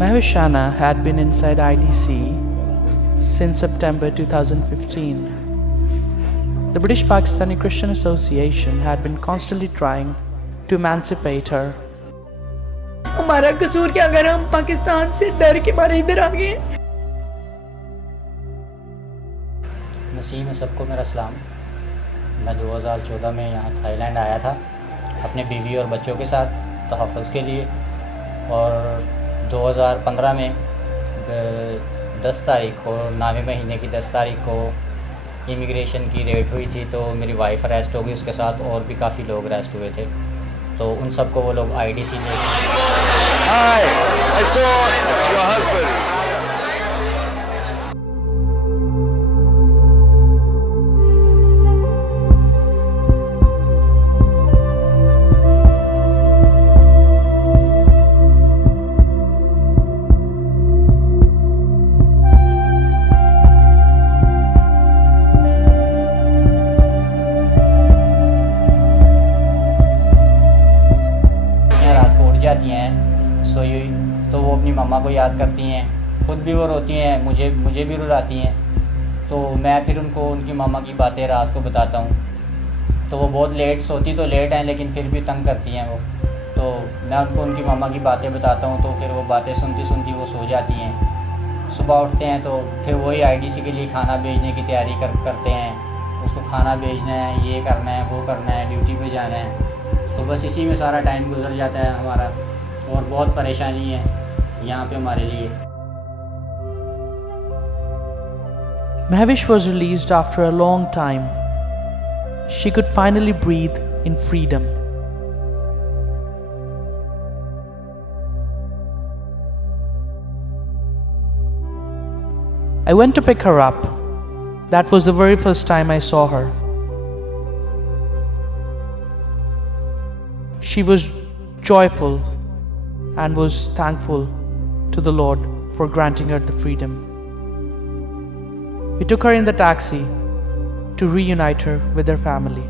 Mahwish Rana had been inside IDC since September 2015. The British Pakistani Christian Association had been constantly trying to emancipate her. हमारा कसूर क्या, अगर हम पाकिस्तान से डर के मारे इधर आ गए। नसीम है सबको मेरा सलाम। मैं 2014 में यहाँ थाईलैंड आया था अपने बीवी और बच्चों के साथ तहफ़्फ़ुज़ के लिए, और 2015 में 10 तारीख को 9वें महीने की 10 तारीख को इमिग्रेशन की रेड हुई थी, तो मेरी वाइफ़ अरेस्ट हो गई, उसके साथ और भी काफ़ी लोग अरेस्ट हुए थे। तो उन सबको वो लोग IDC ले Hi, I saw your husband. रात को उठ जाती हैं सोई हुई, तो वो अपनी मम्मा को याद करती हैं, खुद भी वो रोती हैं, मुझे भी रुलाती हैं। तो मैं फिर उनको उनकी मम्मा की बातें रात को बताता हूँ। तो वो बहुत लेट सोती तो लेट हैं, लेकिन फिर भी तंग करती हैं वो। तो मैं उनको उनकी मम्मा की बातें बताता हूँ, तो फिर वो बातें सुनती सुनती वो सो जाती हैं। सुबह उठते हैं तो फिर वही IDC के लिए खाना भेजने की तैयारी करते हैं, उसको खाना भेजना है, ये करना है, वो करना है, ड्यूटी पे जाना है। तो बस इसी में सारा टाइम गुजर जाता है हमारा, और बहुत परेशानी है यहाँ पे हमारे लिए। Mahwish was released after a long time. She could finally breathe in freedom. I went to pick her up. That was the very first time I saw her. She was joyful and was thankful to the Lord for granting her the freedom. We took her in the taxi to reunite her with her family.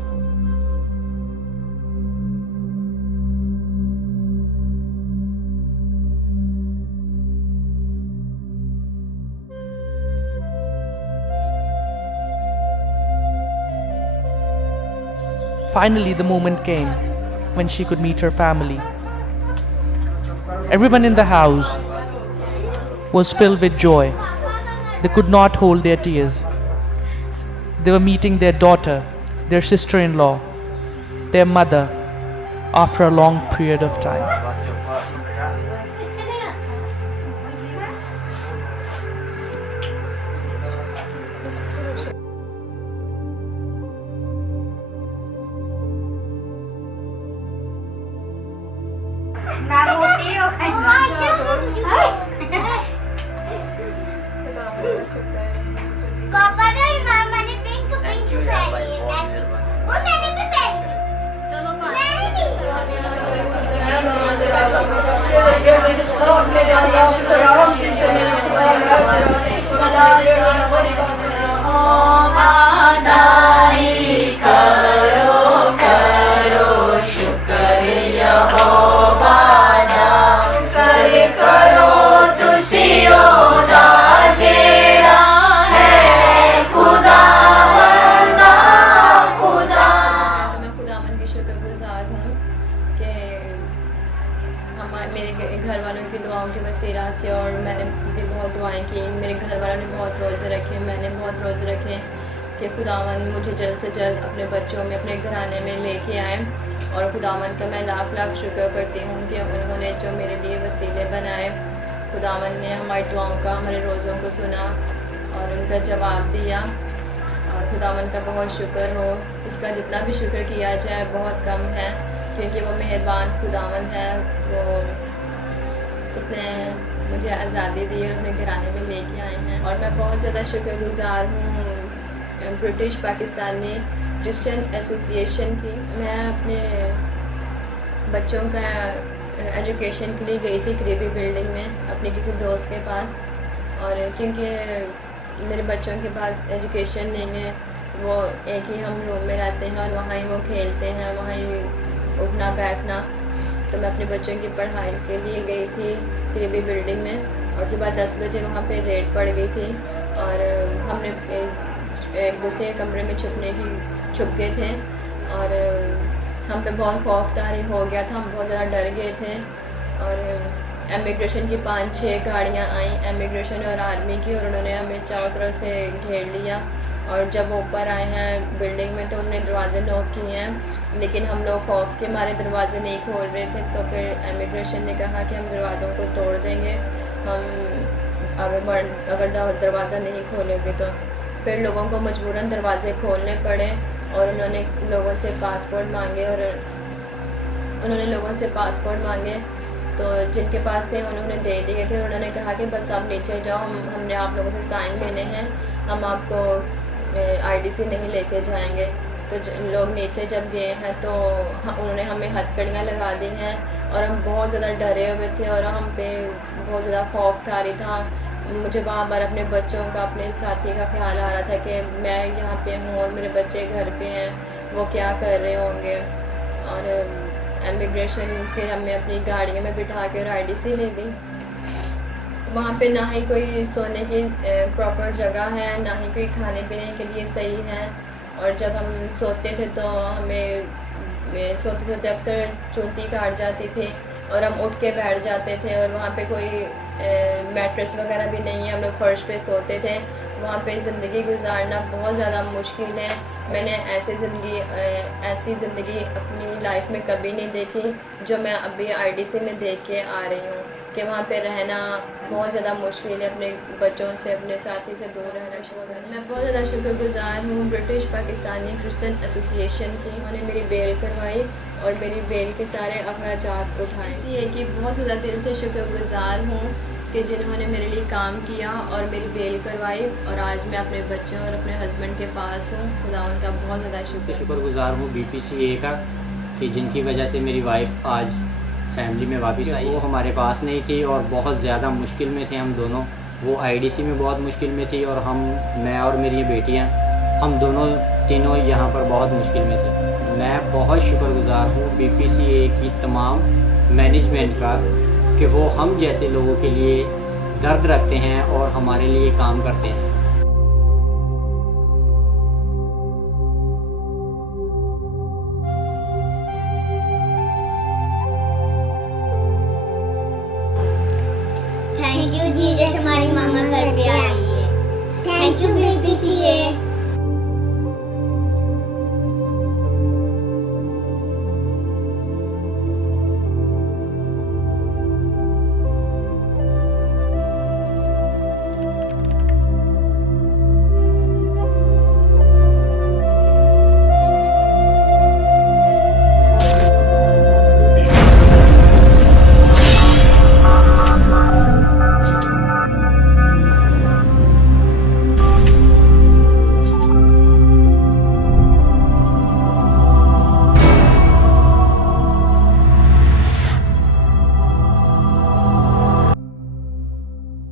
Finally, the moment came when she could meet her family. Everyone in the house was filled with joy. They could not hold their tears. They were meeting their daughter, their sister-in-law, their mother, after a long period of time. पापा ने और मामा ने pink पहनी है, matching. वो मैंने भी पहनी। चलो मेरे घर वालों की दुआओं की वसीला से, और मैंने भी बहुत दुआएं की। मेरे घर वालों ने बहुत रोज़े रखे, मैंने बहुत रोज़े रखे कि खुदावंद मुझे जल्द से जल्द अपने बच्चों में, अपने घराने में लेके आए। और खुदावंद का मैं लाख लाख शुक्र करती हूँ कि उन्होंने जो मेरे लिए वसीले बनाए। खुदावंद ने हमारी दुआओं का, हमारे रोज़ों को सुना और उनका जवाब दिया, और खुदावंद का बहुत शुक्र हो। उसका जितना भी शुक्र किया जाए बहुत कम है, क्योंकि वो मेहरबान खुदावंद है। वो उसने मुझे आज़ादी दी और अपने घराने में लेके आए हैं, और मैं बहुत ज़्यादा शुक्रगुज़ार हूँ ब्रिटिश पाकिस्तानी क्रिश्चियन एसोसिएशन की। मैं अपने बच्चों का एजुकेशन के लिए गई थी करीबी बिल्डिंग में अपने किसी दोस्त के पास, और क्योंकि मेरे बच्चों के पास एजुकेशन नहीं है, वो एक ही हम रूम में रहते हैं और वहाँ ही वो खेलते हैं, वहाँ ही उठना बैठना। तो मैं अपने बच्चों की पढ़ाई के लिए गई थी करीबी बिल्डिंग में, और सुबह 10 बजे वहाँ पे रेड पड़ गई थी और हमने एक दूसरे कमरे में छुप गए थे और हम पे बहुत खौफदारी हो गया था, हम बहुत ज़्यादा डर गए थे। और इमिग्रेशन की 5-6 गाड़ियाँ आईं, इमिग्रेशन और आर्मी की, और उन्होंने हमें चारों तरफ से घेर लिया। और जब ऊपर आए हैं बिल्डिंग में तो उन्होंने दरवाज़े नॉक किए हैं, लेकिन हम लोग खौफ के मारे दरवाज़े नहीं खोल रहे थे। तो फिर इमिग्रेशन ने कहा कि हम दरवाज़ों को तोड़ देंगे, हम अगर दरवाज़ा नहीं खोलोगे तो। फिर लोगों को मजबूरन दरवाज़े खोलने पड़े और उन्होंने लोगों से पासपोर्ट मांगे, तो जिनके पास थे उन्होंने दे दिए थे। उन्होंने कहा कि बस आप नीचे जाओ, हमने आप लोगों से साइन लेने हैं, हम आपको आईडीसी नहीं लेके जाएंगे। तो लोग नीचे जब गए हैं तो उन्होंने हमें हथकड़ियाँ लगा दी हैं और हम बहुत ज़्यादा डरे हुए थे और हम पे बहुत ज़्यादा खौफदारी था। मुझे बार अपने बच्चों का, अपने साथी का ख्याल आ रहा था कि मैं यहाँ पे हूँ और मेरे बच्चे घर पे हैं, वो क्या कर रहे होंगे। और इमिग्रेशन फिर हमें अपनी गाड़ियों में बिठा के और आईडीसी ले दी। वहाँ पे ना ही कोई सोने की प्रॉपर जगह है, ना ही कोई खाने पीने के लिए सही है। और जब हम सोते थे तो हमें सोते अक्सर चुनती काट जाती थी और हम उठ के बैठ जाते थे, और वहाँ पे कोई मैट्रेस वगैरह भी नहीं है, हम लोग फर्श पे सोते थे। वहाँ पे ज़िंदगी गुजारना बहुत ज़्यादा मुश्किल है। मैंने ऐसी ज़िंदगी अपनी लाइफ में कभी नहीं देखी जो मैं अभी आईडीसी में देख के आ रही हूँ, कि वहाँ पे रहना बहुत ज़्यादा मुश्किल है, अपने बच्चों से, अपने साथी से दूर रहना। मैं बहुत ज़्यादा शुक्रगुज़ार हूँ ब्रिटिश पाकिस्तानी क्रिश्चियन एसोसिएशन की। उन्होंने मेरी बेल करवाई और मेरी बेल के सारे अखराजात उठाए। इसलिए कि बहुत ज़्यादा दिल से शुक्रगुज़ार हूँ कि जिन्होंने मेरे लिए काम किया और मेरी बेल करवाई, और आज मैं अपने बच्चों और अपने हस्बैंड के पास हूँ। खुदा उनका बहुत ज़्यादा शुक्रगुज़ार हूँ BPCA का, कि जिनकी वजह से मेरी वाइफ आज फैमिली में वापस आई। वो हमारे पास नहीं थी और बहुत ज़्यादा मुश्किल में थे हम दोनों। वो आईडीसी में बहुत मुश्किल में थी और मैं और मेरी ये बेटियाँ, हम तीनों यहाँ पर बहुत मुश्किल में थे। मैं बहुत शुक्रगुज़ार हूँ BPCA की तमाम मैनेजमेंट का, कि वो हम जैसे लोगों के लिए दर्द रखते हैं और हमारे लिए काम करते हैं। थैंक यू जीजस, हमारी मामा घर पे आई है। Thank you BPCA।